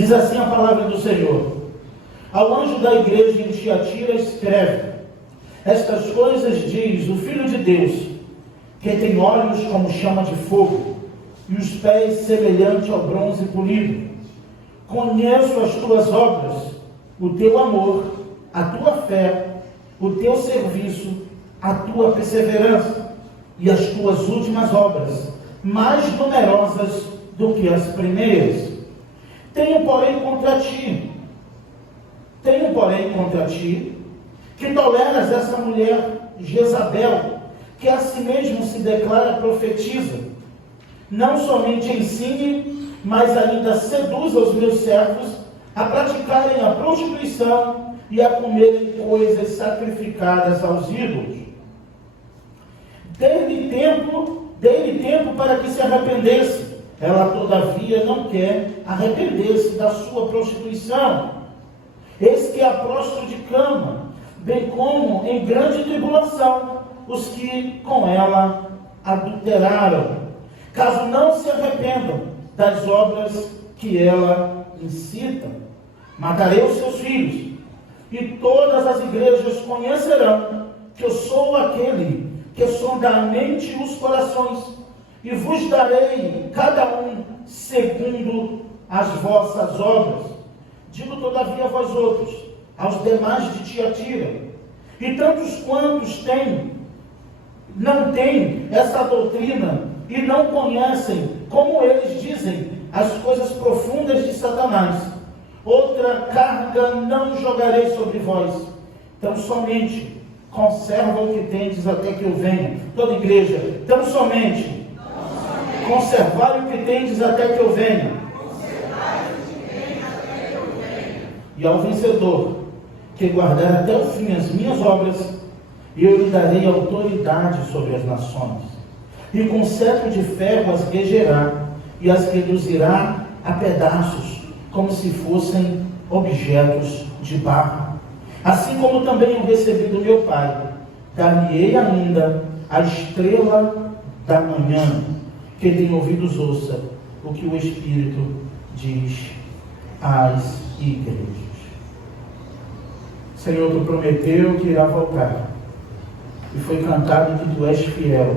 Diz assim a palavra do Senhor: ao anjo da igreja em Tiatira escreve: estas coisas diz o Filho de Deus, que tem olhos como chama de fogo, e os pés semelhante ao bronze polido. Conheço as tuas obras, o teu amor, a tua fé, o teu serviço, a tua perseverança, e as tuas últimas obras, mais numerosas do que as primeiras. Tenho, porém, contra ti, que toleras essa mulher Jezabel, que a si mesmo se declara profetiza. Não somente ensine, mas ainda seduza os meus servos a praticarem a prostituição e a comerem coisas sacrificadas aos ídolos. Dê-lhe tempo para que se arrependesse. Ela, todavia, não quer arrepender-se da sua prostituição. Eis que a prostra de cama, bem como em grande tribulação os que com ela adulteraram, caso não se arrependam das obras que ela incita. Matarei os seus filhos, e todas as igrejas conhecerão que eu sou aquele que sonda a mente e os corações, e vos darei cada um segundo as vossas obras. Digo todavia a vós outros, aos demais de Tiatira, e tantos quantos não têm essa doutrina, e não conhecem, como eles dizem, as coisas profundas de Satanás, outra carga não jogarei sobre vós. Então somente conserva o que tendes até que eu venha. Toda igreja, então somente conservar o que tendes até que eu venha. E ao vencedor, que guardar até o fim as minhas obras, eu lhe darei autoridade sobre as nações, e com cetro de ferro as regerá, e as reduzirá a pedaços, como se fossem objetos de barro. Assim como também eu recebi do meu Pai, dar-lhe-ei ainda a estrela da manhã. Quem tem ouvidos ouça o que o Espírito diz às igrejas. Senhor, tu prometeu que irá voltar, e foi cantado que tu és fiel,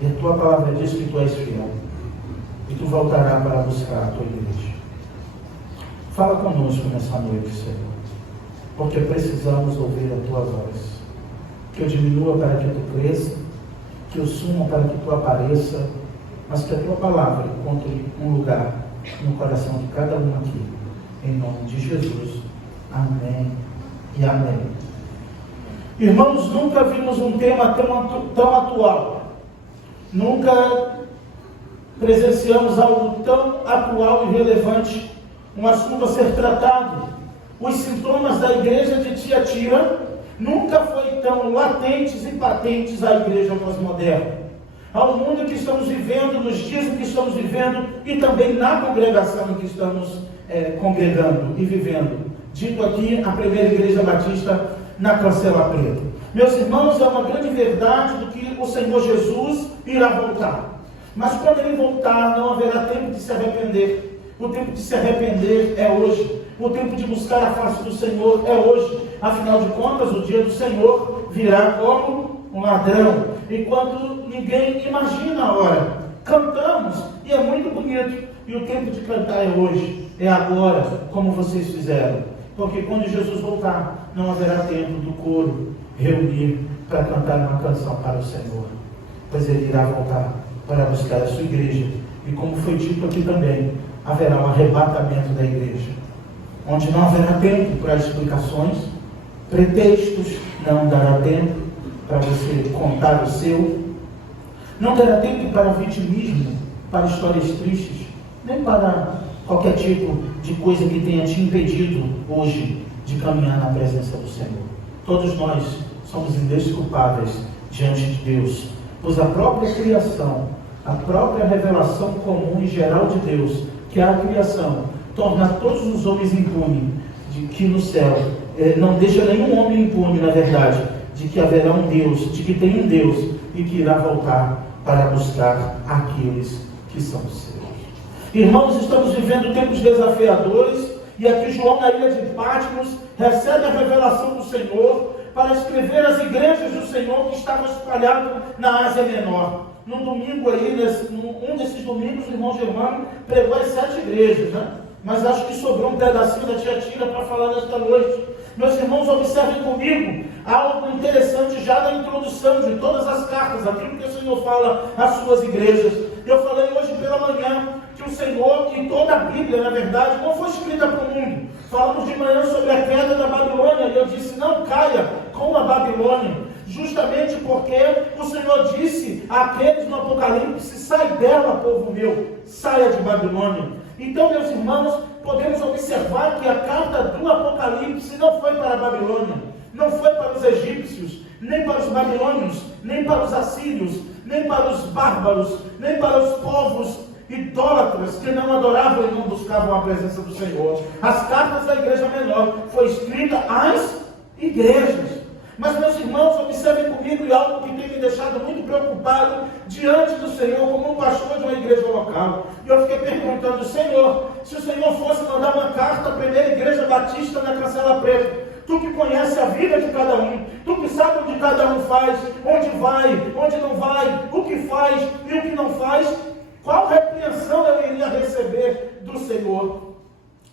e a tua palavra diz que tu és fiel, e tu voltarás para buscar a tua igreja. Fala conosco nessa noite, Senhor, porque precisamos ouvir a tua voz. Que eu diminua para que tu cresça, que eu suma para que tu apareça, mas que a tua palavra encontre um lugar no coração de cada um aqui, em nome de Jesus. Amém e amém. Irmãos, nunca vimos um tema tão atual, nunca presenciamos algo tão atual e relevante, um assunto a ser tratado. Os sintomas da igreja de Tiatira nunca foi tão latentes e patentes à igreja pós-moderna, ao mundo que estamos vivendo, nos dias em que estamos vivendo, e também na congregação em que estamos congregando e vivendo. Dito aqui, a primeira igreja batista na Cancela Preta. Meus irmãos, é uma grande verdade do que o Senhor Jesus irá voltar. Mas quando Ele voltar, não haverá tempo de se arrepender. O tempo de se arrepender é hoje. O tempo de buscar a face do Senhor é hoje. Afinal de contas, o dia do Senhor virá como um ladrão, enquanto ninguém imagina a hora. Cantamos, e é muito bonito. E o tempo de cantar é hoje, é agora, como vocês fizeram. Porque quando Jesus voltar, não haverá tempo do coro reunir para cantar uma canção para o Senhor, pois Ele irá voltar para buscar a sua igreja. E como foi dito aqui também, haverá um arrebatamento da igreja, onde não haverá tempo para explicações, pretextos, não dará tempo para você contar o seu, não terá tempo para vitimismo, para histórias tristes, nem para qualquer tipo de coisa que tenha te impedido hoje de caminhar na presença do Senhor. Todos nós somos indesculpáveis diante de Deus, pois a própria criação, a própria revelação comum e geral de Deus, que é a criação, torna todos os homens impunes, de que no céu, não deixa nenhum homem impune, na verdade, de que haverá um Deus, de que tem um Deus, e que irá voltar para buscar aqueles que são seus. Irmãos, estamos vivendo tempos desafiadores, E aqui João, na ilha de Patmos, recebe a revelação do Senhor para escrever as igrejas do Senhor que estavam espalhadas na Ásia Menor. Num domingo aí, um desses domingos, o irmão Germano pregou as 7 igrejas, né? Mas acho que sobrou um pedacinho da Tiatira para falar nesta noite. Meus irmãos, observem comigo algo interessante já na introdução de todas as cartas, aquilo que o Senhor fala às suas igrejas. Eu falei hoje pela manhã que o Senhor, e toda a Bíblia, na verdade, não foi escrita para o mundo. Falamos de manhã sobre a queda da Babilônia, e eu disse, não caia com a Babilônia, justamente porque o Senhor disse àqueles no Apocalipse, sai dela, povo meu, saia de Babilônia. Então, meus irmãos, podemos observar que a carta do Apocalipse não foi para a Babilônia, não foi para os egípcios, nem para os babilônios, nem para os assírios, nem para os bárbaros, nem para os povos idólatras que não adoravam e não buscavam a presença do Senhor. As cartas da igreja menor foi escrita às igrejas. Mas, meus irmãos, observem comigo e algo que tem me deixado muito preocupado diante do Senhor, como um pastor de uma igreja local. E eu fiquei perguntando, Senhor, se o Senhor fosse mandar uma carta à primeira igreja batista na Cancela Preta, tu que conhece a vida de cada um, tu que sabe onde cada um faz, onde vai, onde não vai, o que faz e o que não faz, qual repreensão eu iria receber do Senhor?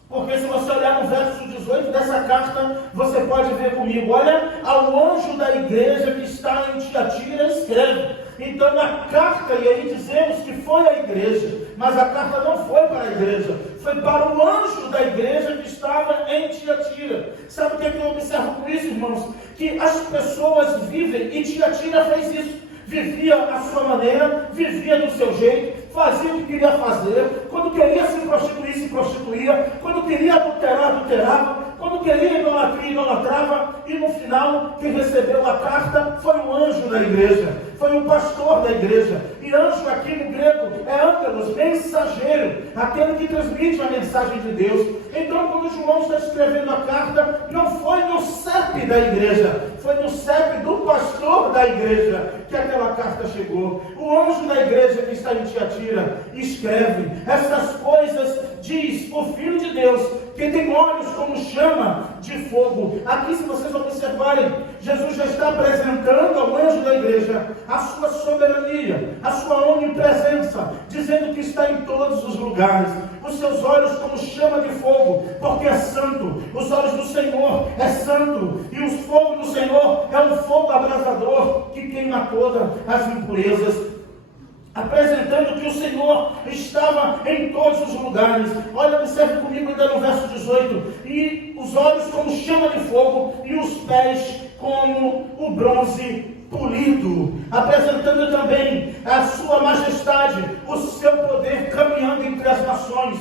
Porque se você olhar no verso 18 dessa carta, você pode ver comigo, olha, ao anjo da igreja que está em Tiatira, escreve. Então a carta, e aí dizemos que foi a igreja, mas a carta não foi para a igreja, foi para o anjo da igreja que estava em Tiatira. Sabe o que eu observo com isso, irmãos? Que as pessoas vivem, e Tiatira fez isso. Vivia à sua maneira, vivia do seu jeito, fazia o que queria fazer, quando queria se prostituir, se prostituía, quando queria adulterar, adulterava, quando queria idolatria, idolatrava, e no final, quem recebeu a carta foi o anjo da igreja, foi o pastor da igreja. E anjo aqui no grego é ângelos, mensageiro, aquele que transmite a mensagem de Deus. Então, quando João está escrevendo a carta, não foi no CEP da igreja, foi no CEP do pastor da igreja que aquela carta chegou. O anjo da igreja que está em Tiatira escreve essas coisas, diz o Filho de Deus, que tem olhos como chama de fogo. Aqui, se vocês observarem, Jesus já está apresentando ao anjo da igreja a sua soberania, a sua onipresença, dizendo que está em todos os lugares. Os seus olhos como chama de fogo, porque é santo. Os olhos do Senhor é santo, e o fogo do Senhor é um fogo abrasador que queima todas as impurezas, apresentando que o Senhor estava em todos os lugares. Olha, observe comigo ainda no verso 18, e os olhos como chama de fogo, e os pés como o bronze polido, apresentando também a sua majestade, o seu poder caminhando entre as nações,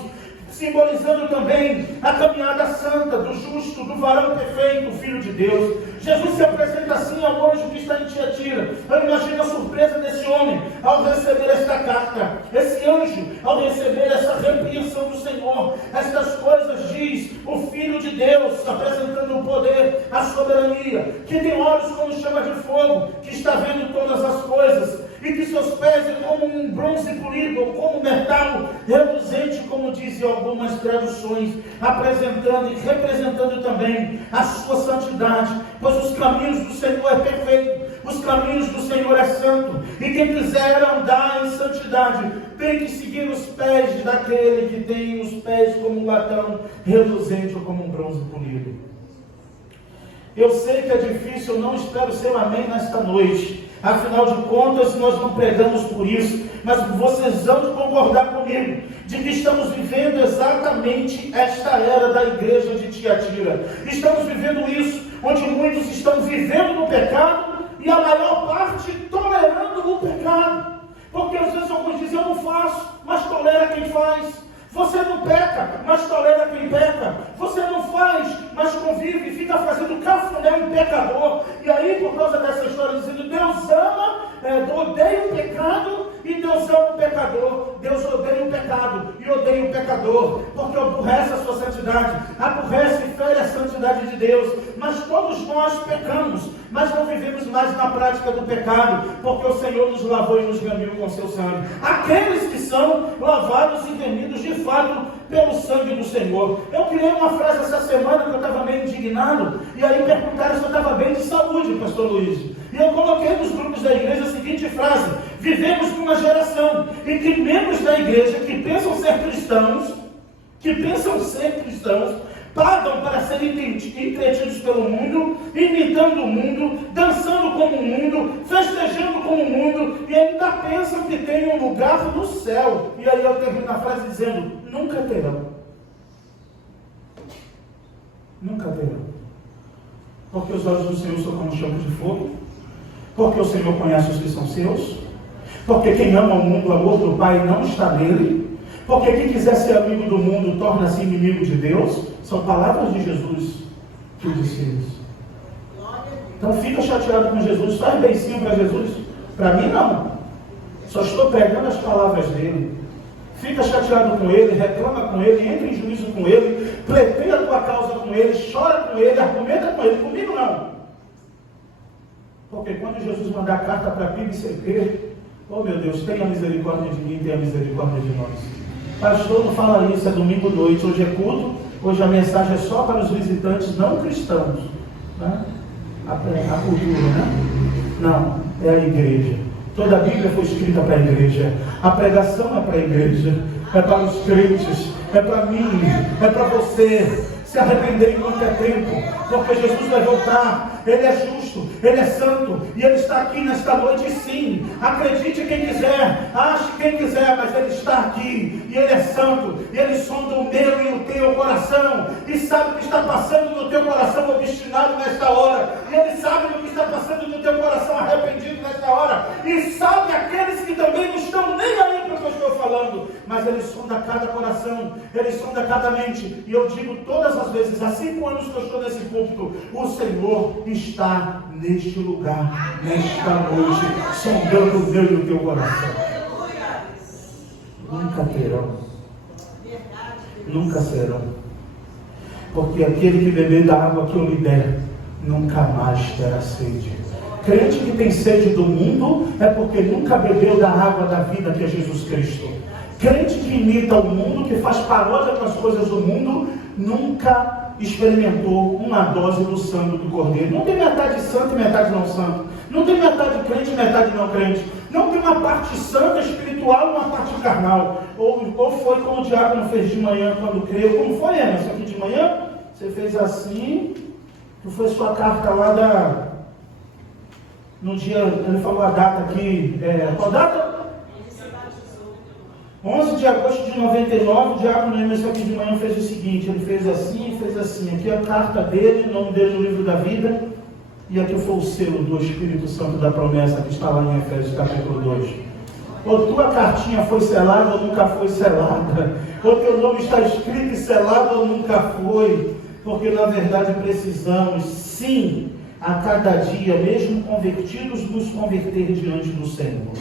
simbolizando também a caminhada santa do justo, do varão perfeito, o Filho de Deus. Jesus se apresenta assim ao anjo que está em Tiatira. Eu imagino a surpresa desse homem ao receber esta carta. Esse anjo, ao receber essa repreensão do Senhor, estas coisas diz o Filho de Deus, apresentando o poder, a soberania, que tem olhos como chama de fogo, que está vendo todas as coisas, e que seus pés é como um bronze polido, ou como metal reluzente, como dizem algumas traduções, apresentando e representando também a sua santidade, pois os caminhos do Senhor é perfeito, os caminhos do Senhor é santo, e quem quiser andar em santidade, tem que seguir os pés daquele que tem os pés como um latão reluzente, ou como um bronze polido. Eu sei que é difícil, eu não espero ser um amém nesta noite. Afinal de contas, nós não pregamos por isso, mas vocês vão concordar comigo, de que estamos vivendo exatamente esta era da igreja de Tiatira. Estamos vivendo isso, onde muitos estão vivendo no pecado, e a maior parte tolerando o pecado, porque às vezes alguns dizem, eu não faço, mas tolera quem faz. Você não peca, mas tolera quem peca. Você não faz, mas convive e fica fazendo cafuné um pecador. E aí, por causa dessa história, dizendo, Deus ama, odeia o pecado, e Deus Deus ama o pecador, Deus odeia o pecado e odeia o pecador, porque aborrece a sua santidade, aborrece e fere a santidade de Deus. Mas todos nós pecamos, mas não vivemos mais na prática do pecado, porque o Senhor nos lavou e nos remiu com seu sangue. Aqueles que são lavados e remidos de fato pelo sangue do Senhor. Eu criei uma frase essa semana que eu estava meio indignado, e aí perguntaram se eu estava bem de saúde, pastor Luiz. E eu coloquei nos grupos da igreja a seguinte frase: vivemos numa geração em que membros da igreja que pensam ser cristãos, pagam para serem entretidos pelo mundo, imitando o mundo, dançando como o mundo, festejando como o mundo, e ainda pensam que tem um lugar no céu. E aí eu termino a frase dizendo: nunca terão. Nunca terão. Porque os olhos do Senhor são como chamas de fogo, porque o Senhor conhece os que são seus, porque quem ama o mundo, o amor do Pai não está nele, porque quem quiser ser amigo do mundo torna-se inimigo de Deus. São palavras de Jesus que disse isso. Então fica chateado com Jesus, faz beicinho para Jesus? Para mim não, só estou pregando as palavras dele. Fica chateado com ele, reclama com ele, entra em juízo com ele, pleiteia a tua causa com ele, chora com ele, argumenta com ele. Comigo não. Porque quando Jesus mandar a carta para PIB e CP, oh meu Deus, tenha misericórdia de mim, tenha misericórdia de nós. Pastor, não fala isso, é domingo noite, hoje é culto, hoje a mensagem é só para os visitantes não cristãos. Né? A cultura, né? Não, é a igreja. Toda a Bíblia foi escrita para a igreja. A pregação é para a igreja, é para os crentes, é para mim, é para você se arrepender enquanto é tempo, porque Jesus vai voltar. Ele é justo, Ele é santo, e Ele está aqui nesta noite sim. Acredite quem quiser, ache quem quiser, mas Ele está aqui, e Ele é santo, e Ele sonda o meu e o teu coração, e sabe o que está passando no teu coração obstinado nesta hora, e Ele sabe o que está passando no teu coração arrependido nesta hora, e sabe aqueles que também não estão nem aí para o que eu estou falando, mas Ele sonda cada coração, Ele sonda cada mente. E eu digo todas as vezes, há 5 anos que eu estou nesse púlpito, o Senhor está neste lugar, nesta noite, sondando o meu e o teu coração. Nunca terão, nunca serão, porque aquele que beber da água que eu lhe der, nunca mais terá sede. Crente que tem sede do mundo é porque nunca bebeu da água da vida que é Jesus Cristo. Crente que imita o mundo, que faz paródia com as coisas do mundo, nunca experimentou uma dose do sangue do Cordeiro. Não tem metade santo e metade não santo. Não tem metade crente e metade não crente. Não tem uma parte santa espiritual e uma parte carnal. Ou foi como o diácono fez de manhã quando creu. Como foi, Emerson, aqui de manhã? Você fez assim, que foi sua carta lá no dia, ele falou a data aqui, qual data? 11 de agosto de 99, o diácono Emerson aqui de manhã fez o seguinte, ele fez assim e fez assim. Aqui a carta dele, o nome dele no livro da vida, e aqui foi o selo do Espírito Santo da promessa que está lá em Efésios capítulo 2. Ou tua cartinha foi selada ou nunca foi selada, ou teu nome está escrito e selado ou nunca foi, porque na verdade precisamos sim, a cada dia, mesmo convertidos, nos converter diante do Senhor.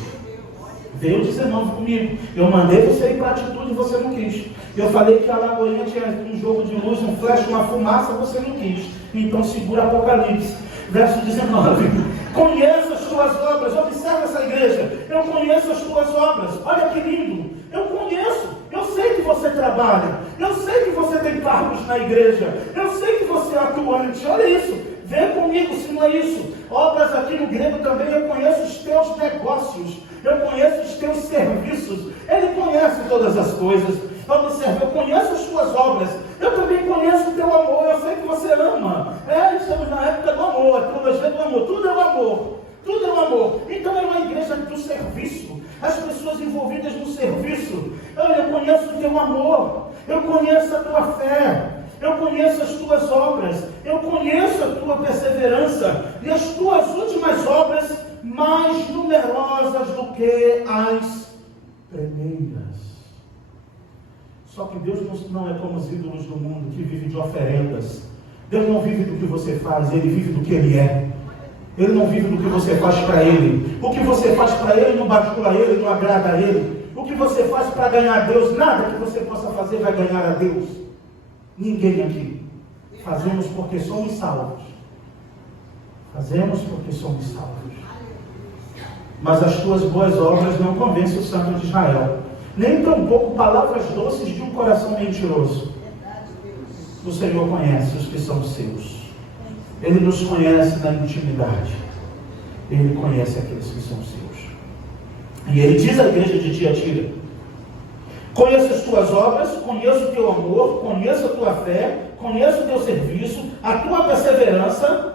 Veio 19 comigo. Eu mandei você ir para a atitude e você não quis. Eu falei que a Lagoinha tinha um jogo de luz, um flash, uma fumaça, você não quis. Então segura Apocalipse. Verso 19. Conheça as tuas obras. Observa essa igreja. Eu conheço as tuas obras. Olha que lindo. Eu conheço. Eu sei que você trabalha. Eu sei que você tem cargos na igreja. Eu sei que você é atuante. Olha isso. Vem comigo se não é isso. Obras aqui no grego também. Eu conheço os teus negócios. Eu conheço os teus serviços. Ele conhece todas as coisas. Observe, eu conheço as tuas obras. Eu também conheço o teu amor. Eu sei que você ama. Estamos na época do amor. A teologia do amor. Tudo é o amor. Tudo é o amor. Então é uma igreja do serviço. As pessoas envolvidas no serviço. Eu conheço o teu amor. Eu conheço a tua fé. Eu conheço as tuas obras. Eu conheço a tua perseverança. E as tuas últimas obras mais numerosas do que as primeiras. Só que Deus não é como os ídolos do mundo, que vive de oferendas. Deus não vive do que você faz, Ele vive do que Ele é. Ele não vive do que você faz para ele. O que você faz para ele não bascula ele, não agrada a ele. O que você faz para ganhar a Deus, nada que você possa fazer vai ganhar a Deus. Ninguém aqui. Fazemos porque somos salvos. Fazemos porque somos salvos. Mas as tuas boas obras não convencem o Santo de Israel. Nem tampouco palavras doces de um coração mentiroso. O Senhor conhece os que são seus. Ele nos conhece na intimidade. Ele conhece aqueles que são seus. E ele diz à igreja de Tiatira: conheço as tuas obras, conheço o teu amor, conheço a tua fé, conheço o teu serviço, a tua perseverança,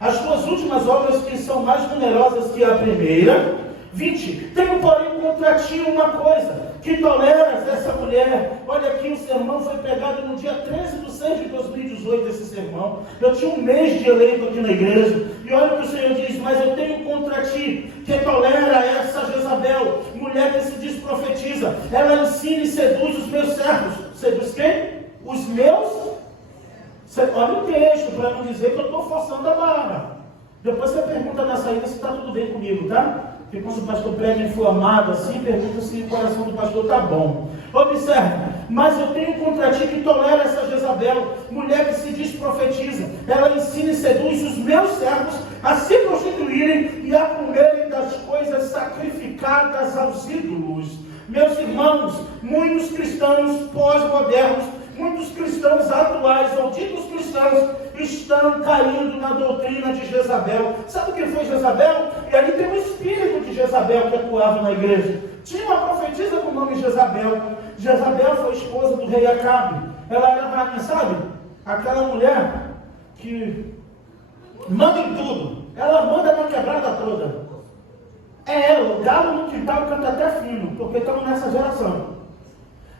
as tuas últimas obras que são mais numerosas que a primeira. 20. Tenho, porém, contra ti uma coisa, que toleras essa mulher. Olha aqui, o sermão foi pregado no dia 13/6 de 2018, esse sermão. Eu tinha um mês de eleito aqui na igreja. E olha o que o Senhor diz: mas eu tenho contra ti, que tolera essa Jezabel, mulher que se diz profetiza. Ela ensina e seduz os meus servos. Seduz quem? Os meus. Olha o texto, para não dizer que eu estou forçando a barra. Depois você pergunta na saída se está tudo bem comigo, tá? Porque quando o pastor prega inflamado assim, pergunta se o coração do pastor está bom. Observe: mas eu tenho contra ti que tolera essa Jezabel, mulher que se diz profetiza. Ela ensina e seduz os meus servos a se prostituírem e a comerem das coisas sacrificadas aos ídolos. Meus irmãos, muitos cristãos pós-modernos, muitos cristãos atuais, ou ditos cristãos, estão caindo na doutrina de Jezabel. Sabe o que foi Jezabel? E ali tem um espírito de Jezabel que atuava na igreja. Tinha uma profetisa com o nome Jezabel. Jezabel foi esposa do rei Acabe. Ela era rainha, sabe? Aquela mulher que manda em tudo. Ela manda na quebrada toda. É ela, o galo no quintal canta até fino, porque estamos nessa geração.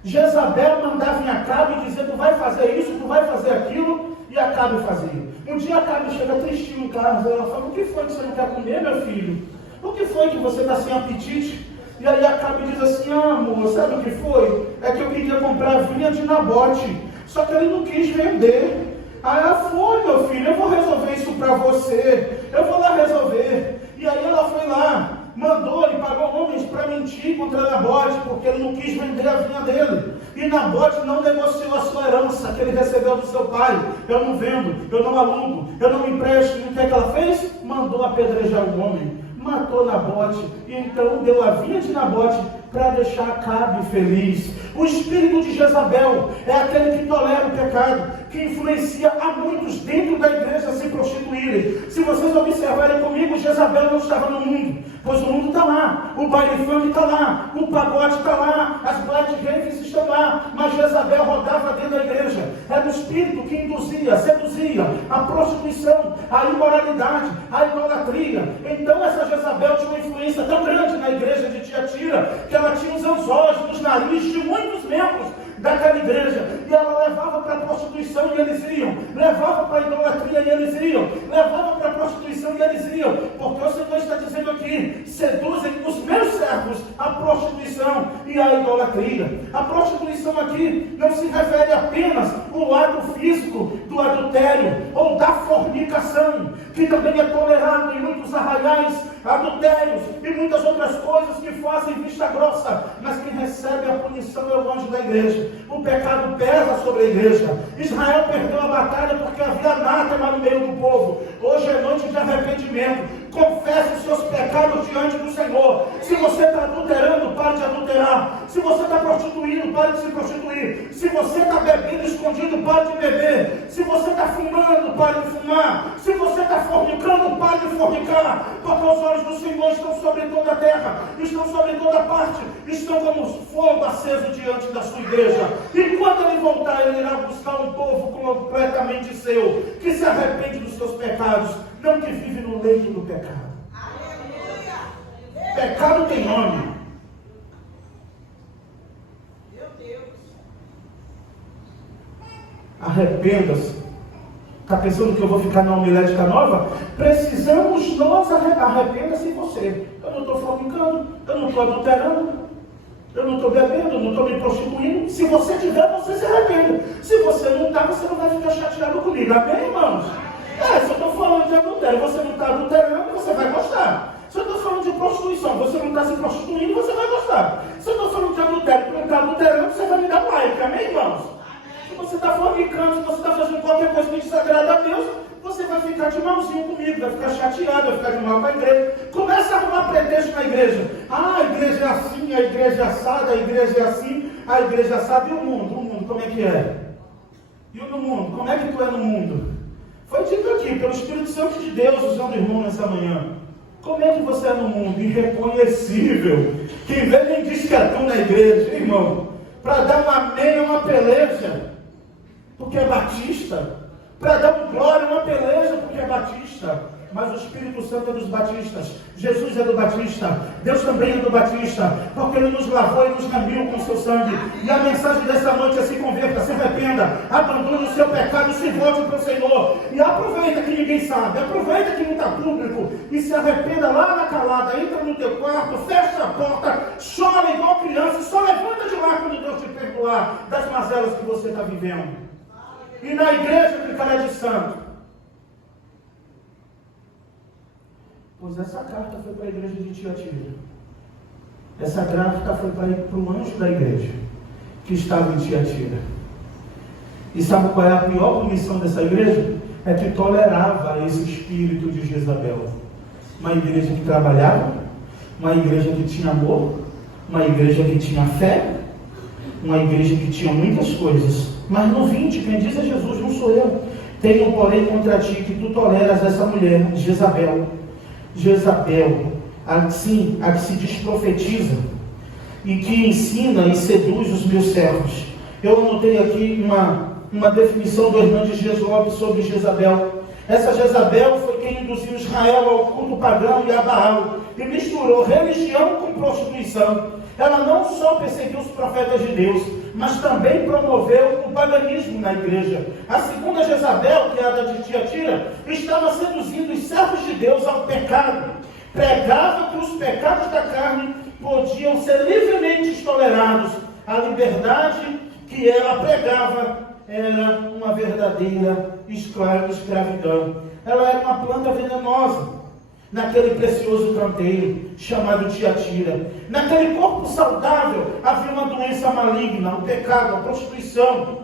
Jezabel mandava em Acabe dizer: tu vai fazer isso, tu vai fazer aquilo, e Acabe fazia. Um dia Acabe chega tristinho em casa, ela fala: o que foi que você não quer comer, meu filho? O que foi que você está sem apetite? E aí Acabe diz assim: ah, amor, sabe o que foi? É que eu queria comprar a vinha de Nabote, só que ele não quis vender. Aí ela foi: meu filho, eu vou resolver isso para você, eu vou lá resolver. E aí ela foi lá, mandou e pagou homens para mentir contra Nabote, porque ele não quis vender a vinha dele. E Nabote não negociou a sua herança que ele recebeu do seu pai. Eu não vendo, eu não alugo, eu não empresto. E o que é que ela fez? Mandou apedrejar o homem, matou Nabote, e então deu a vinha de Nabote para deixar Acabe feliz. O espírito de Jezabel é aquele que tolera o pecado, que influencia a muitos dentro da igreja a se prostituírem. Se vocês observarem comigo, Jezabel não estava no mundo, pois o mundo está lá, o baile funk está lá, o pagode está lá, as black raves estão lá, mas Jezabel rodava dentro da igreja. Era o espírito que induzia, seduzia a prostituição, a imoralidade, a idolatria. Então essa Jezabel tinha uma influência tão grande na igreja de Tiatira, que ela tinha os anzóis nos narizes de muitos membros daquela igreja, e ela levava para a prostituição e eles iam, levava para a idolatria e eles iam, levava para a prostituição e eles iam, porque o Senhor está dizendo aqui: seduzem os meus servos à prostituição e à idolatria. A prostituição aqui não se refere apenas ao lado físico do adultério ou da fornicação, que também é tolerado em muitos arraiais, adultérios e muitas outras coisas que fazem vista grossa, mas quem recebe a punição é o anjo da igreja. O pecado pesa sobre a igreja. Israel perdeu a batalha porque havia anátema no meio do povo. Hoje é noite de arrependimento. Confesse os seus pecados diante do Senhor. Se você está adulterando, pare de adulterar. Se você está prostituindo, pare de se prostituir. Se você está bebendo escondido, pare de beber. Se você está fumando, pare de fumar. Se você está fornicando, pare de fornicar. Porque os olhos do Senhor estão sobre toda a terra, estão sobre toda parte, estão como fogo aceso diante da sua igreja. E quando ele voltar, ele irá buscar um povo completamente seu, que se arrepende dos seus pecados, não que vive no leito do pecado. Aleluia. Pecado tem nome. Meu Deus. Arrependa-se. Está pensando que eu vou ficar na homilética nova? Precisamos nós arrependa-se você. Eu não estou fornicando, eu não estou adulterando, eu não estou bebendo, eu não estou me prostituindo. Se você tiver, você se arrependa. Se você não está, você não vai ficar chateado comigo. Amém, irmãos? Se eu estou falando de adultério, você não está adulterando, você vai gostar. Se eu estou falando de prostituição, você não está se prostituindo, você vai gostar. Se eu estou falando de adultério, você não está adulterando, você vai me dar like, amém, irmãos? Se você está fornicando, se você está fazendo qualquer coisa que desagrada a Deus, você vai ficar de malzinho comigo, vai ficar chateado, vai ficar de mal com a igreja. Começa a arrumar pretexto na igreja. A igreja é assim, a igreja é assada, a igreja é assim, a igreja é assada. E o mundo? O mundo, como é que é? E o mundo? Como é que tu é no mundo? Foi dito aqui, pelo Espírito Santo de Deus, usando o irmão nessa manhã. Como é que você é no mundo? Irreconhecível. Quem vê nem diz que é tu na igreja, irmão. Para dar uma amém, uma peleja, porque é batista. Para dar um glória, uma peleja, porque é batista. Mas o Espírito Santo é dos batistas. Jesus é do batista. Deus também é do batista. Porque Ele nos lavou e nos remiu com o seu sangue. E a mensagem dessa noite é: se converta, se arrependa, abandone o seu pecado, se volte para o Senhor. E aproveita que ninguém sabe, aproveita que não está público, e se arrependa lá na calada. Entra no teu quarto, fecha a porta, chora igual criança, só levanta de lá quando Deus te perdoar das mazelas que você está vivendo. E na igreja ficará de santo. Pois essa carta foi para a igreja de Tiatira. Essa carta foi para o anjo da igreja que estava em Tiatira. E sabe qual é a pior punição dessa igreja? É que tolerava esse espírito de Jezabel. Uma igreja que trabalhava, uma igreja que tinha amor, uma igreja que tinha fé, uma igreja que tinha muitas coisas. Mas no 20, quem diz é Jesus, não sou eu. Tenho, porém, contra ti que tu toleras essa mulher, Jezabel, assim, a que se desprofetiza e que ensina e seduz os meus servos. Eu anotei aqui uma definição do Hernandes Dias Lopes sobre Jezabel. Essa Jezabel foi quem induziu Israel ao culto pagão e a Baal e misturou religião com prostituição. Ela não só perseguiu os profetas de Deus, mas também promoveu o paganismo na igreja. A segunda Jezabel, que é a de Tiatira, estava seduzindo os servos de Deus ao pecado. Pregava que os pecados da carne podiam ser livremente tolerados. A liberdade que ela pregava era uma verdadeira escravidão. Ela era uma planta venenosa naquele precioso canteiro chamado Tiatira. Naquele corpo saudável havia uma doença maligna, o pecado, a prostituição.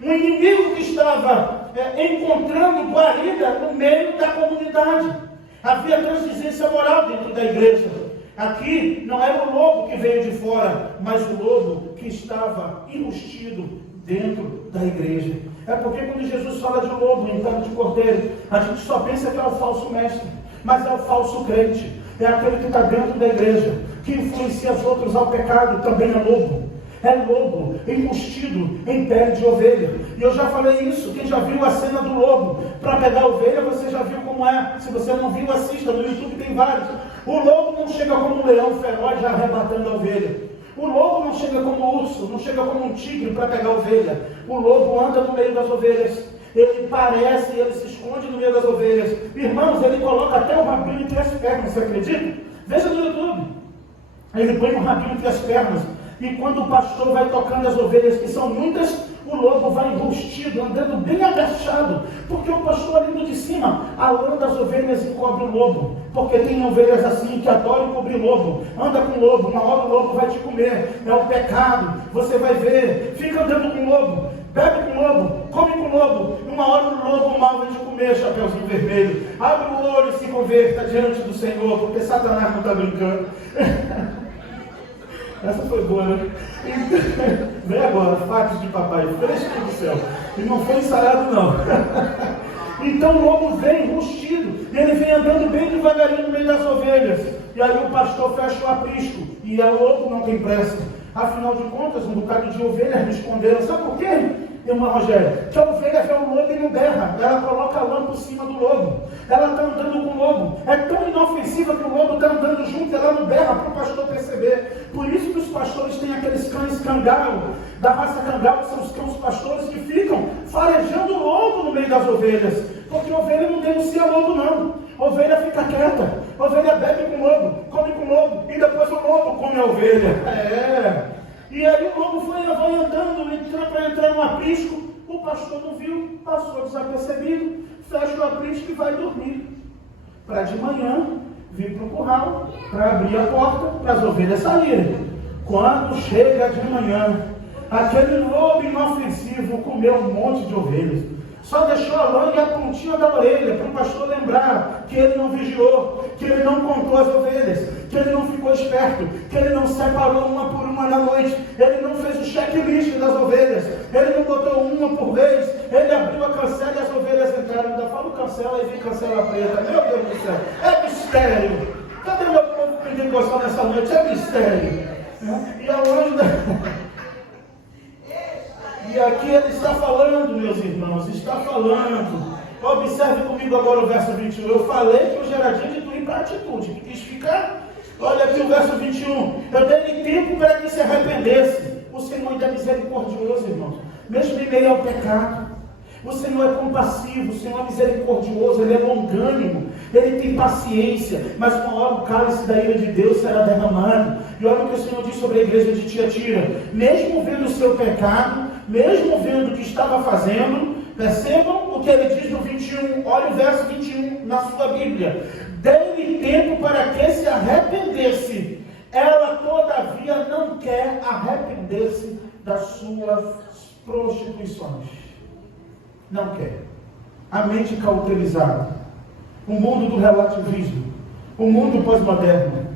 Um inimigo que estava encontrando guarida no meio da comunidade. Havia transcendência moral dentro da igreja. Aqui não era o lobo que veio de fora, mas o lobo que estava enrustido dentro da igreja. É porque quando Jesus fala de lobo em carne de cordeiro, a gente só pensa que é o falso mestre, mas é o falso crente. É aquele que está dentro da igreja, que influencia os outros ao pecado, também é lobo. É lobo enrustido em pele de ovelha. E eu já falei isso. Quem já viu a cena do lobo para pegar a ovelha, você já viu como é. Se você não viu, assista. No YouTube tem vários. O lobo não chega como um leão feroz já arrebatando a ovelha. O lobo não chega como um urso, não chega como um tigre para pegar a ovelha. O lobo anda no meio das ovelhas. Ele parece, ele se esconde no meio das ovelhas. Irmãos, ele coloca até o rabinho entre as pernas, você acredita? Veja no YouTube. Ele põe o rabinho entre as pernas. E quando o pastor vai tocando as ovelhas, que são muitas, o lobo vai enrustido, andando bem agachado. Porque o pastor ali de cima alanda as ovelhas e cobre o lobo. Porque tem ovelhas assim que adoram cobrir lobo. Anda com o lobo, uma hora o lobo vai te comer. É o pecado, você vai ver. Fica andando com o lobo, bebe com o lobo, come com o lobo. Uma hora o lobo mal vai te comer, chapeuzinho vermelho. Abre o olho e se converta diante do Senhor, porque Satanás não está brincando. Essa foi boa, né? Vem agora, fatos de papai, fresco do céu. E não foi ensaiado, não. Então o lobo vem enrustido, e ele vem andando bem devagarinho no meio das ovelhas. E aí o pastor fecha o aprisco, e o lobo não tem pressa. Afinal de contas, um bocado de ovelhas me esconderam. Sabe por quê, irmã Rogéria? Que a ovelha vê o lobo e não berra. Ela coloca a lã por cima do lobo. Ela está andando com o lobo. É tão inofensiva que o lobo está andando junto, ela não berra para o pastor perceber. Por isso que os pastores têm aqueles cães cangal, da raça cangal, que são os cães pastores que ficam farejando o lobo no meio das ovelhas. Porque a ovelha não denuncia lobo, não. A ovelha fica quieta. A ovelha bebe com o lobo, come com o lobo, e depois o lobo come a ovelha. E aí o lobo vai andando, para entrar no aprisco. O pastor não viu, passou desapercebido. fecha o aprisco e vai dormir. Para de manhã vir para o curral, para abrir a porta, para as ovelhas saírem. Quando chega de manhã, aquele lobo inofensivo comeu um monte de ovelhas. Só deixou a lã e a pontinha da orelha para o pastor lembrar que ele não vigiou, que ele não contou as ovelhas, que ele não ficou esperto, que ele não separou uma por uma na noite, ele não fez o checklist das ovelhas, ele não botou uma por vez, ele abriu a cancela e as ovelhas entraram. Ainda fala cancela e vem cancela preta. Meu Deus do céu, é mistério. Cadê meu povo pedindo gostar nessa noite? É mistério. E ao longe da... E aqui ele está falando, meus irmãos, está falando. Observe comigo agora o verso 21. Eu falei que hoje era dia de tu ir para a atitude. Que quis ficar? Olha aqui o verso 21. Eu dei tempo para que se arrependesse. O Senhor ainda é misericordioso, irmãos. Mesmo em meio ao pecado. O Senhor é compassivo, o Senhor é misericordioso, Ele é longânimo, Ele tem paciência, mas uma hora o cálice da ira de Deus será derramado. E olha o que o Senhor diz sobre a igreja de Tiatira. Mesmo vendo o seu pecado, mesmo vendo o que estava fazendo, percebam o que ele diz no 21, olha o verso 21 na sua Bíblia. Dê-lhe tempo para que se arrependesse. Ela todavia não quer arrepender-se das suas prostituições. Não quer. A mente cauterizada. O mundo do relativismo. O mundo pós-moderno.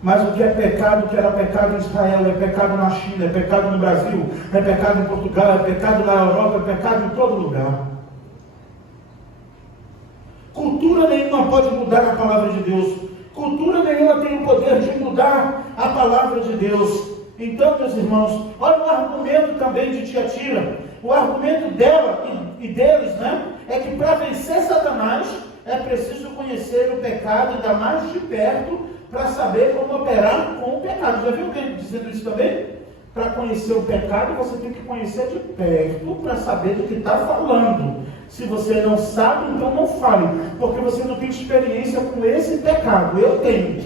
Mas o que é pecado, que era pecado em Israel, é pecado na China, é pecado no Brasil, é pecado em Portugal, é pecado na Europa, é pecado em todo lugar. Cultura nenhuma pode mudar a palavra de Deus. Cultura nenhuma tem o poder de mudar a palavra de Deus. Então, meus irmãos, olha o argumento também de Tiatira. O argumento dela e deles, é que para vencer Satanás é preciso conhecer o pecado ainda mais de perto para saber como operar com o pecado. Já viu alguém dizendo isso também? Para conhecer o pecado, você tem que conhecer de perto para saber do que está falando. Se você não sabe, então não fale, porque você não tem experiência com esse pecado. Eu tenho.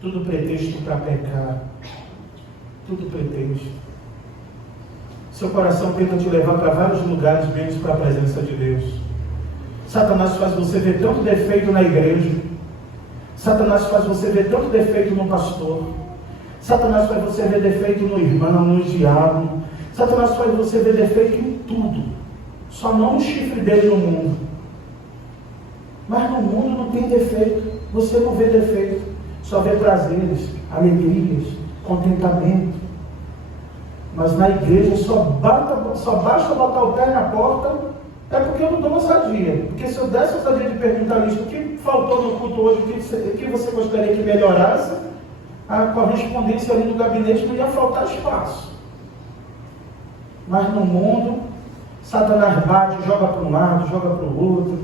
Tudo pretexto para pecar. Tudo pretexto. Seu coração tenta te levar para vários lugares, menos para a presença de Deus. Satanás faz você ver tanto defeito na igreja. Satanás faz você ver tanto defeito no pastor. Satanás faz você ver defeito no irmão, no diabo. Satanás faz você ver defeito em tudo. Só não o chifre dele no mundo. Mas no mundo não tem defeito. Você não vê defeito. Só vê prazeres, alegrias, contentamento. Mas na igreja só basta botar o pé na porta. É porque eu não dou ousadia. Porque se eu desse ousadia de perguntar isso, o que faltou no culto hoje, o que você gostaria que melhorasse, a correspondência ali no gabinete não ia faltar espaço. Mas no mundo, Satanás bate, joga para um lado, joga para o outro.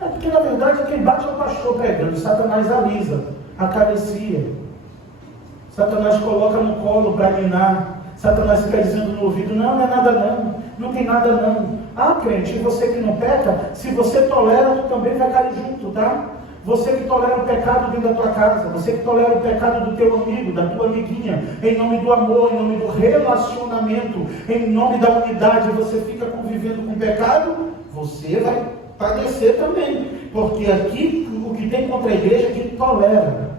É porque na verdade quem bate é o pastor pregando. Satanás alisa, acaricia. Satanás coloca no colo para ninar. Satanás fica dizendo no ouvido, não é nada não, não tem nada não. Ah, crente, você que não peca, se você tolera, tu também vai cair junto, tá? Você que tolera o pecado dentro da tua casa, você que tolera o pecado do teu amigo, da tua amiguinha, em nome do amor, em nome do relacionamento, em nome da unidade, você fica convivendo com o pecado, você vai padecer também. Porque aqui, o que tem contra a igreja é que tolera,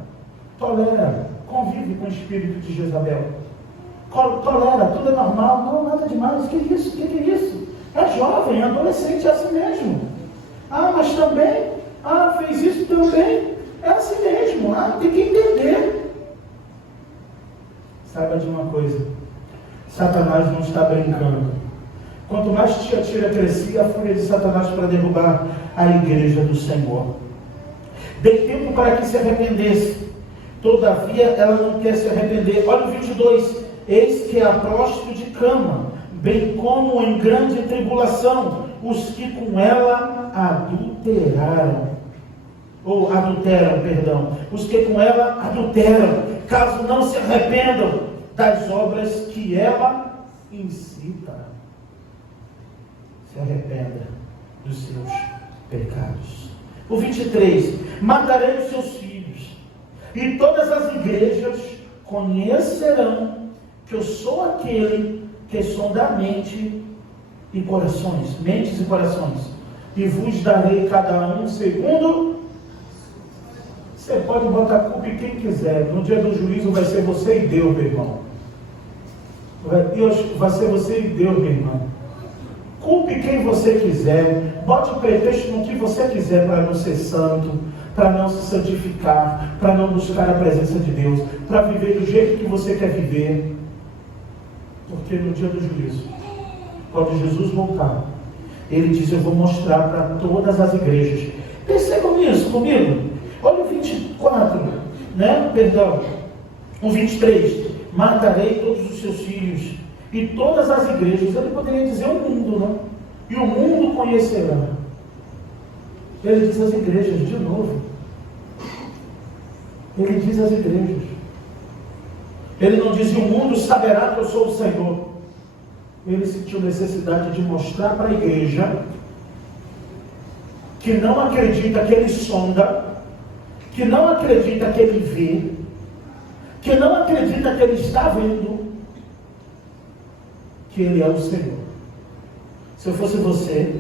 convive com o espírito de Jezabel. Tolera, tudo é normal, não, nada demais, que isso, que é isso? É jovem, é adolescente, é assim mesmo. Ah, mas também, fez isso também, é assim mesmo, tem que entender. Saiba de uma coisa, Satanás não está brincando. Quanto mais Tiatira crescia, a fúria de Satanás para derrubar a igreja do Senhor. Dei tempo para que se arrependesse, todavia ela não quer se arrepender. Olha o 22. Eis que a próstito de cama, bem como em grande tribulação, os que com ela adulteram, os que com ela adulteram, caso não se arrependam das obras que ela incita. Se arrependa dos seus pecados. O 23, matarei os seus filhos, e todas as igrejas conhecerão que eu sou aquele que sonda mente e corações, mentes e corações. e vos darei cada um segundo. Você pode botar culpa em quem quiser. No dia do juízo vai ser você e Deus, meu irmão. Vai ser você e Deus, meu irmão. Culpe quem você quiser. Bote o pretexto no que você quiser para não ser santo, para não se santificar, para não buscar a presença de Deus, para viver do jeito que você quer viver. Porque no dia do juízo, quando Jesus voltar, Ele diz: eu vou mostrar para todas as igrejas. Percebam isso comigo. Olha o 24, né? Perdão. O 23. Matarei todos os seus filhos e todas as igrejas. Ele poderia dizer o mundo, né? E o mundo conhecerá. Ele diz as igrejas de novo. Ele diz as igrejas. Ele não diz: o mundo saberá que eu sou o Senhor. Ele sentiu necessidade de mostrar para a igreja que não acredita que ele sonda, que não acredita que ele vê, que não acredita que ele está vendo, que ele é o Senhor. Se eu fosse você,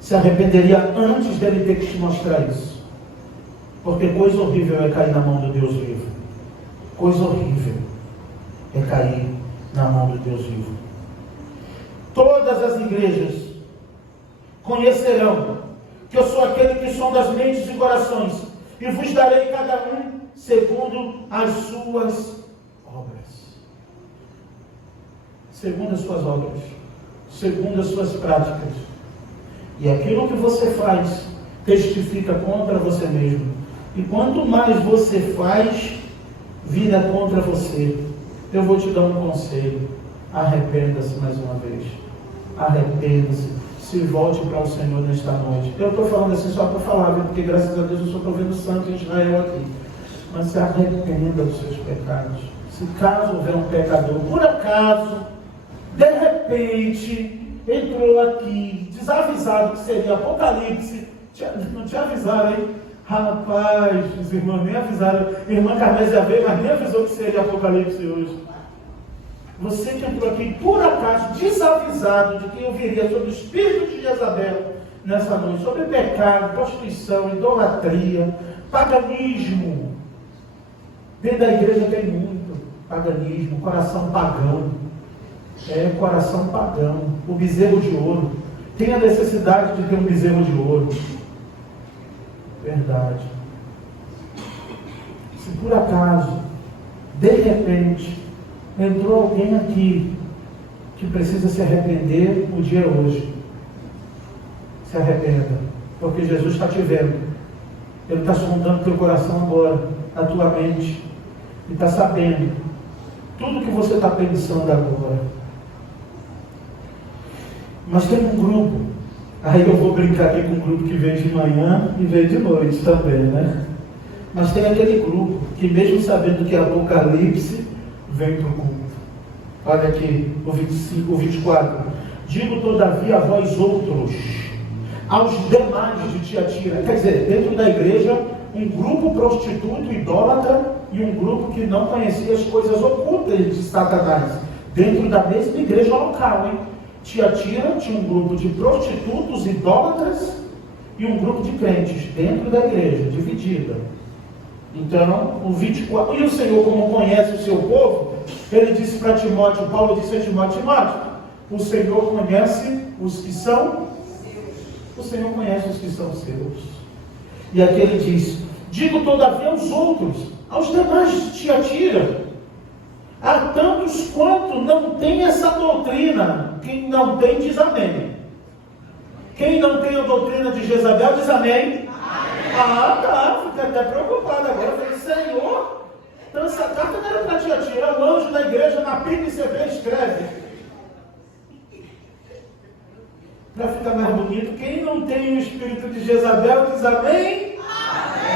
se arrependeria antes dele ter que te mostrar isso. Porque coisa horrível é cair na mão do Deus vivo. Coisa horrível é cair na mão do Deus vivo. Todas as igrejas conhecerão que eu sou aquele que sonda as mentes e corações, e vos darei cada um segundo as suas obras. Segundo as suas obras, segundo as suas práticas. E aquilo que você faz testifica contra você mesmo. E quanto mais você faz, vira contra você. Eu vou te dar um conselho: arrependa-se mais uma vez. Arrependa-se. Se volte para o Senhor nesta noite. Eu estou falando assim só para falar, viu? Porque graças a Deus eu estou vendo santo em Israel aqui. Mas se arrependa dos seus pecados. Se caso houver um pecador, por acaso, de repente, entrou aqui, desavisado que seria Apocalipse, não te avisaram, hein? Rapaz, os irmãos nem avisaram. Irmã Carmésia veio, mas nem avisou que seria Apocalipse hoje. Você que entrou aqui, por acaso, desavisado de que eu viria sobre o espírito de Jezabel nessa noite, sobre pecado, prostituição, idolatria, paganismo. Dentro da igreja tem muito paganismo, coração pagão. Coração pagão. O bezerro de ouro. Tem a necessidade de ter um bezerro de ouro. Verdade. Se por acaso, de repente, entrou alguém aqui que precisa se arrepender, o dia é hoje. Se arrependa, porque Jesus está te vendo. Ele está sondando teu coração agora, a tua mente. Ele está sabendo tudo que você está pensando agora. Mas tem um grupo, aí eu vou brincar aqui com um grupo que vem de manhã e vem de noite também, né? Mas tem aquele grupo que, mesmo sabendo que é Apocalipse, vem para o culto. Olha aqui, o 25, o 24. Digo todavia a vós outros, aos demais de Tiatira. Quer dizer, dentro da igreja, um grupo prostituto, idólatra, e um grupo que não conhecia as coisas ocultas de Satanás. Dentro da mesma igreja local, hein? Tiatira tinha um grupo de prostitutos, idólatras, e um grupo de crentes dentro da igreja, dividida. Então, o 24, e o Senhor, como conhece o seu povo, ele disse para Timóteo, Paulo disse a Timóteo: o Senhor conhece os que são, o Senhor conhece os que são seus. E aqui ele diz: digo todavia aos outros, aos demais de Tiatira, há tantos quanto não tem essa doutrina. Quem não tem, diz amém. Quem não tem a doutrina de Jezabel, diz amém. Ah, tá, fica até preocupado agora. Eu falei: Senhor, então essa carta não era para Tiatira. O anjo da igreja na PIB-CB escreve, para ficar mais bonito: quem não tem o espírito de Jezabel, diz amém.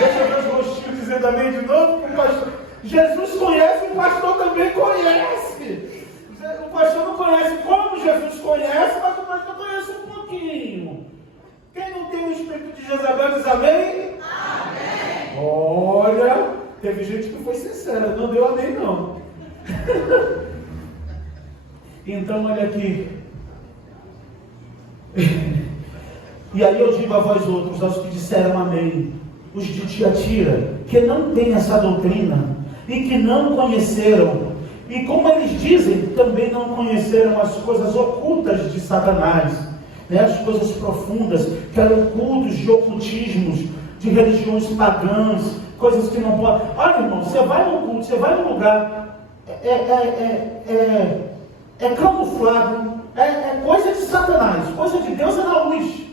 Deixa eu ver os rostinhos dizendo amém de novo. O pastor, Jesus conhece, o pastor também conhece. O pastor não conhece como Jesus conhece, mas o pastor conhece um pouquinho. Quem não tem o espírito de Jezabel, diz amém? Amém. Olha, teve gente que foi sincera, não deu amém não. Então olha aqui. E aí eu digo a vós outros, aos que disseram amém, os de Tiatira, que não têm essa doutrina e que não conheceram, e como eles dizem, também não conheceram as coisas ocultas de Satanás, né? As coisas profundas, que eram cultos de ocultismos, de religiões pagãs, coisas que não podem. Olha, irmão, você vai no culto, você vai no lugar, é camuflado, é coisa de Satanás, coisa de Deus é na luz.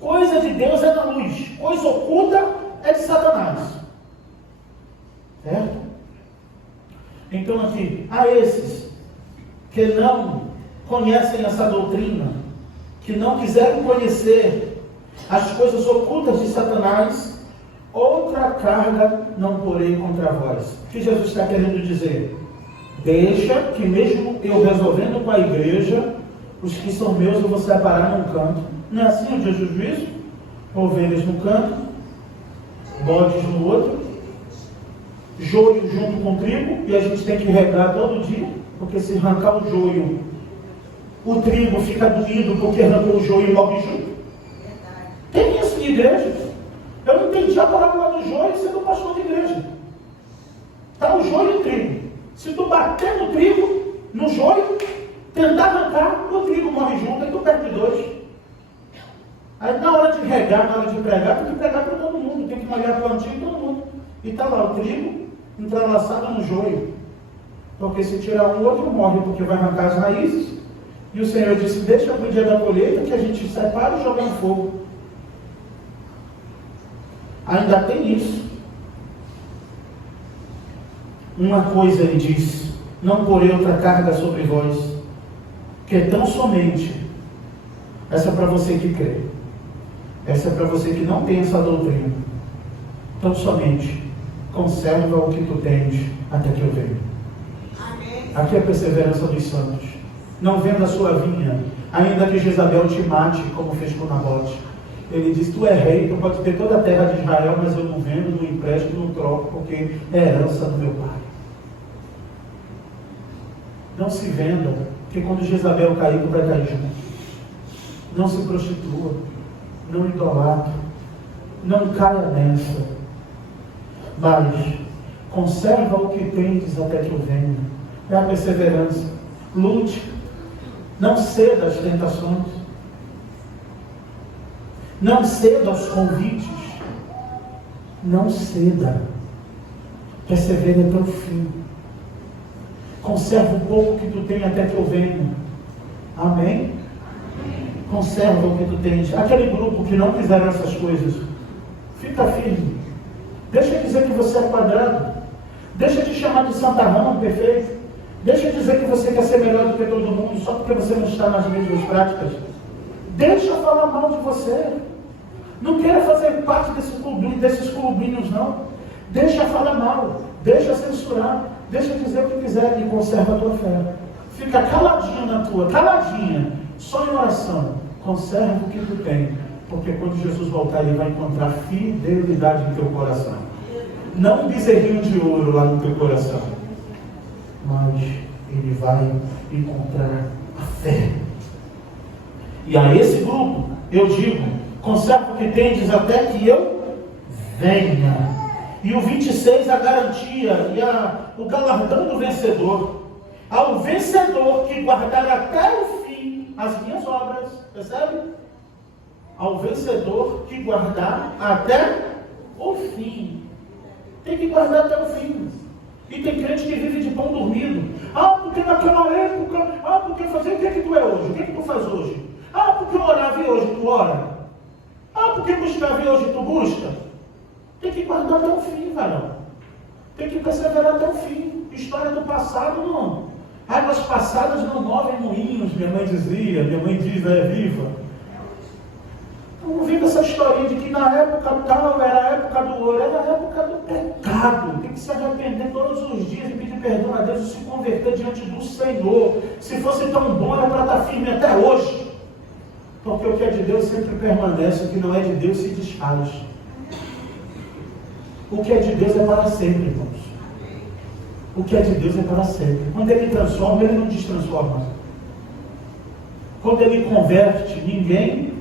Coisa de Deus é na luz, coisa oculta é de Satanás. Certo? Então aqui, a esses que não conhecem essa doutrina, que não quiseram conhecer as coisas ocultas de Satanás, outra carga não porei contra vós. O que Jesus está querendo dizer? Deixa que mesmo eu resolvendo com a igreja, os que são meus eu vou separar num canto. Não é assim o dia do juízo? Ovelhas no canto, bodes no outro, joio junto com trigo, e a gente tem que regar todo dia, porque se arrancar o joio, o trigo fica doído porque arrancou o joio e morre junto. Tem isso de igreja. Eu não entendi a parábola do joio sendo pastor de igreja. Está o joio e o trigo. Se tu bater no trigo, no joio, tentar arrancar, o trigo morre junto, aí tu perde dois. Aí na hora de regar, na hora de pregar, tem que pregar para todo mundo, tem que molhar a plantinha todo mundo. E está lá o trigo entrelaçado no joio. Porque se tirar um, o outro morre, porque vai arrancar as raízes. E o Senhor disse, deixa para o dia da colheita que a gente separa e joga no fogo. Ainda tem isso. Uma coisa ele diz, não porei outra carga sobre vós, que é tão somente, essa é para você que crê, essa é para você que não tem essa doutrina, tão somente, conserva o que tu tens até que eu venha. Amém. Aqui é a perseverança dos santos. Não venda a sua vinha, ainda que Jezabel te mate, como fez com Nabote. Ele diz, tu é rei, tu pode ter toda a terra de Israel, mas eu não vendo, não empresto, não troco, porque é herança do meu pai. Não se venda, porque quando Jezabel cair, tu vai cair junto. Não se prostitua, não idolatre, não caia nessa. Mas conserva o que tendes até que eu venha. É a perseverança. Lute, não ceda às tentações. Não ceda aos convites. Não ceda. Persevere até o fim. Conserva o pouco que tu tem até que eu venha. Amém? Conserva o que tu tens. Aquele grupo que não fizeram essas coisas, fica firme. Deixa dizer que você é quadrado. Deixa de chamar de Santa Rama perfeito. Deixa dizer que você quer ser melhor do que todo mundo só porque você não está nas mesmas práticas. Deixa falar mal de você. Não queira fazer parte desses clubinhos, não. Deixa falar mal. Deixa censurar. Deixa dizer o que quiser e conserva a tua fé. Fica caladinho na tua, caladinha. Só em oração. Conserva o que tu tem. Porque quando Jesus voltar, ele vai encontrar fidelidade no teu coração. Não um bezerrinho de ouro lá no teu coração. Mas ele vai encontrar a fé. E a esse grupo, eu digo, conserva o que tendes até que eu venha. E o 26, a garantia e o galardão do vencedor. Ao vencedor que guardar até o fim as minhas obras. Percebe? Ao vencedor que guardar até o fim. Tem que guardar até o fim. E tem crente que vive de pão dormido. Porque naquela época, porque fazer, o que é que tu é hoje? O que é que tu faz hoje? Porque eu orava e hoje tu ora. Porque buscava e hoje tu busca. Tem que guardar até o fim, varão. Tem que perseverar até o fim. História do passado não. Águas passadas não movem moinhos, minha mãe dizia, minha mãe diz, é viva. Não vive essa historinha de que na época tal era a época do ouro, era a época do pecado. Tem que se arrepender todos os dias e pedir perdão a Deus e se converter diante do Senhor. Se fosse tão bom, era para estar firme até hoje. Porque o que é de Deus sempre permanece, o que não é de Deus se desfaz. O que é de Deus é para sempre, irmãos. O que é de Deus é para sempre. Quando Ele transforma, Ele não destransforma. Quando Ele converte, ninguém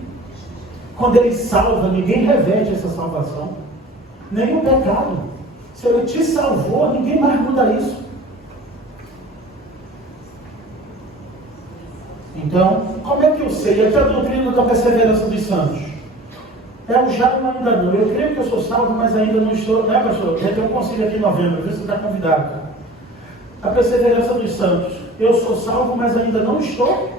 Quando Ele salva, ninguém reverte essa salvação, nem o pecado. Se Ele te salvou, ninguém mais muda isso. Então, como é que eu sei? Aqui a doutrina da perseverança dos santos. É o já e ainda não. Eu creio que eu sou salvo, mas ainda não estou. Né, pastor? Vai ter um concílio aqui em novembro, você está convidado. A perseverança dos santos. Eu sou salvo, mas ainda não estou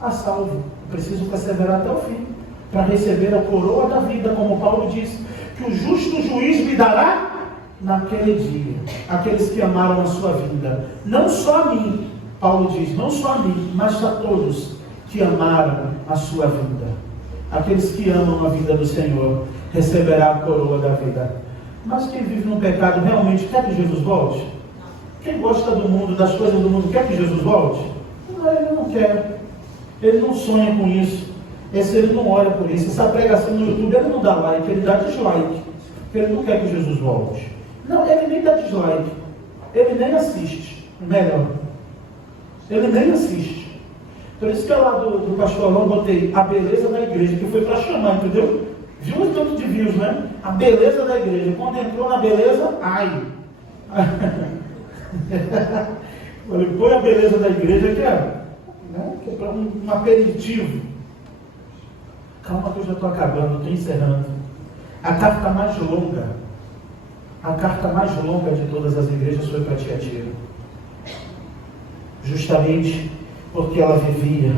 a salvo. Eu preciso perseverar até o fim, para receber a coroa da vida, como Paulo diz, que o justo juiz me dará naquele dia. Aqueles que amaram a sua vida. Não só a mim, Paulo diz, não só a mim, mas a todos que amaram a sua vida. Aqueles que amam a vida do Senhor receberá a coroa da vida. Mas quem vive no pecado realmente quer que Jesus volte? Quem gosta do mundo, das coisas do mundo, quer que Jesus volte? Não, ele não quer. Ele não sonha com isso. Ele não ora por isso. Essa pregação no YouTube, ele não dá like, ele dá dislike. Porque ele não quer que Jesus volte. Não, ele nem dá dislike. Ele nem assiste. Melhor. Ele nem assiste. Por isso que eu lá do pastor Alão botei a beleza da igreja, que foi para chamar, entendeu? Viu um tanto de views, né? A beleza da igreja. Quando entrou na beleza, ai. Põe a beleza da igreja que é para um aperitivo. Calma que eu já estou acabando, estou encerrando. A carta mais longa de todas as igrejas foi para Tiatira. Justamente porque ela vivia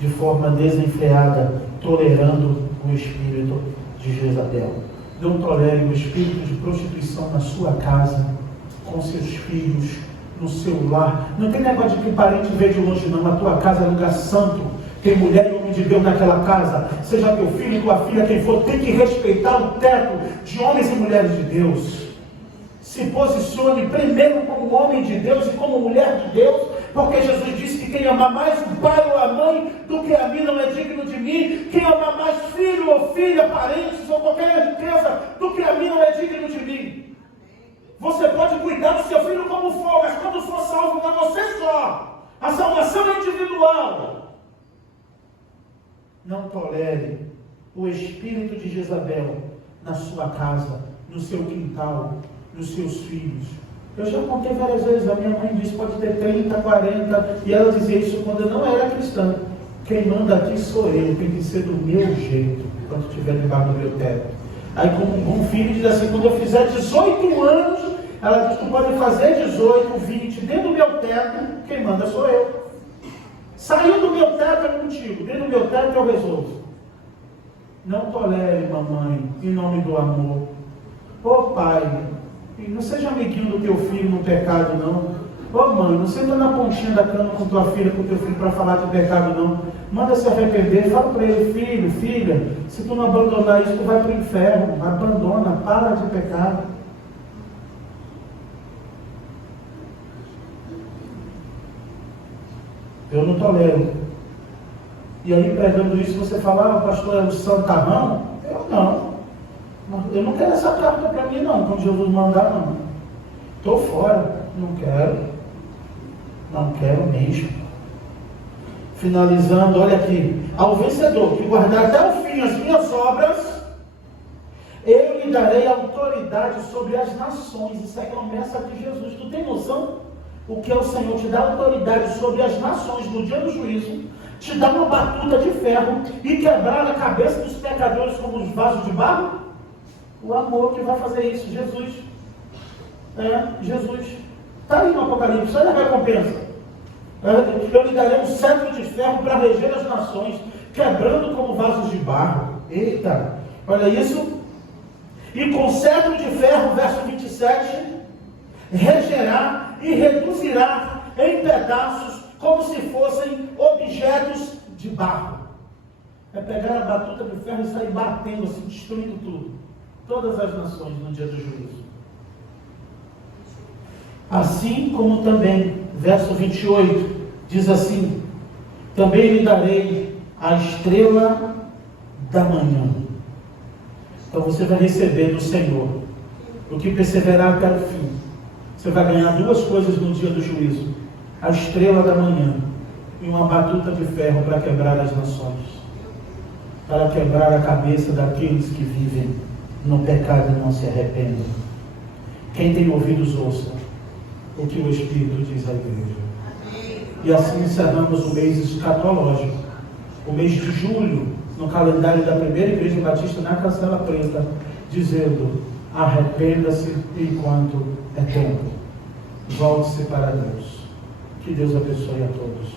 de forma desenfreada, tolerando o espírito de Jezabel. Não tolere o espírito de prostituição na sua casa, com seus filhos, no seu lar. Não tem negócio de que parente vê de longe, não. A tua casa é lugar santo. Tem mulher e homem de Deus naquela casa. Seja teu filho, tua filha, quem for, tem que respeitar o teto de homens e mulheres de Deus. Se posicione primeiro como homem de Deus e como mulher de Deus, porque Jesus disse que quem ama mais o pai ou a mãe do que a mim não é digno de mim. Quem ama mais filho ou filha, parentes ou qualquer riqueza do que a mim não é digno de mim. Você pode cuidar do seu filho como for, mas quando for salvo, não é você só. A salvação é individual. Não tolere o espírito de Jezabel na sua casa, no seu quintal, nos seus filhos. Eu já contei várias vezes, a minha mãe disse, pode ter 30, 40, e ela dizia isso quando eu não era cristã. Quem manda aqui sou eu, tem que ser do meu jeito, quando estiver debaixo do meu teto. Aí como um bom filho diz assim, quando eu fizer 18 anos, ela diz, tu pode fazer 18, 20, dentro do meu teto, quem manda sou eu. Saiu do meu teto é contigo, dentro do meu teto eu resolvo. Não tolere, mamãe, em nome do amor. Ô pai, não seja amiguinho do teu filho no pecado, não. Ô mãe, não senta na pontinha da cama com tua filha, com teu filho para falar de pecado, não. Manda se arrepender, fala para ele, filho, filha, se tu não abandonar isso, tu vai para o inferno. Abandona, para de pecar. Eu não tolero. E aí, pregando isso, você fala, pastor, é o santarrão? Eu não. Eu não quero essa carta para mim, não. Quando Jesus mandar, não. Estou fora. Não quero. Não quero mesmo. Finalizando, olha aqui. Ao vencedor que guardar até o fim as minhas obras, eu lhe darei autoridade sobre as nações. Isso é promessa de Jesus. Tu tem noção? O que é o Senhor? Te dá autoridade sobre as nações no dia do juízo, te dá uma batuta de ferro e quebrar a cabeça dos pecadores como os vasos de barro? O amor que vai fazer isso, Jesus. Jesus. Está aí no Apocalipse, olha a recompensa. Eu lhe darei um cetro de ferro para reger as nações, quebrando como vasos de barro. Eita, olha isso. E com cetro de ferro, verso 27, regerá e reduzirá em pedaços como se fossem objetos de barro. É pegar a batuta de ferro e sair batendo assim, destruindo tudo. Todas as nações no dia do juízo. Assim como também, verso 28, diz assim, também lhe darei a estrela da manhã. Então você vai receber do Senhor o que perseverar até o fim. Você vai ganhar duas coisas no dia do juízo: a estrela da manhã e uma batuta de ferro para quebrar as nações. para quebrar a cabeça daqueles que vivem no pecado e não se arrependem. Quem tem ouvidos, ouça o que o Espírito diz à igreja. E assim encerramos o mês escatológico, o mês de julho, no calendário da primeira Igreja Batista na Castela Preta, dizendo: arrependa-se enquanto é tempo. Volte-se para Deus. Que Deus abençoe a todos.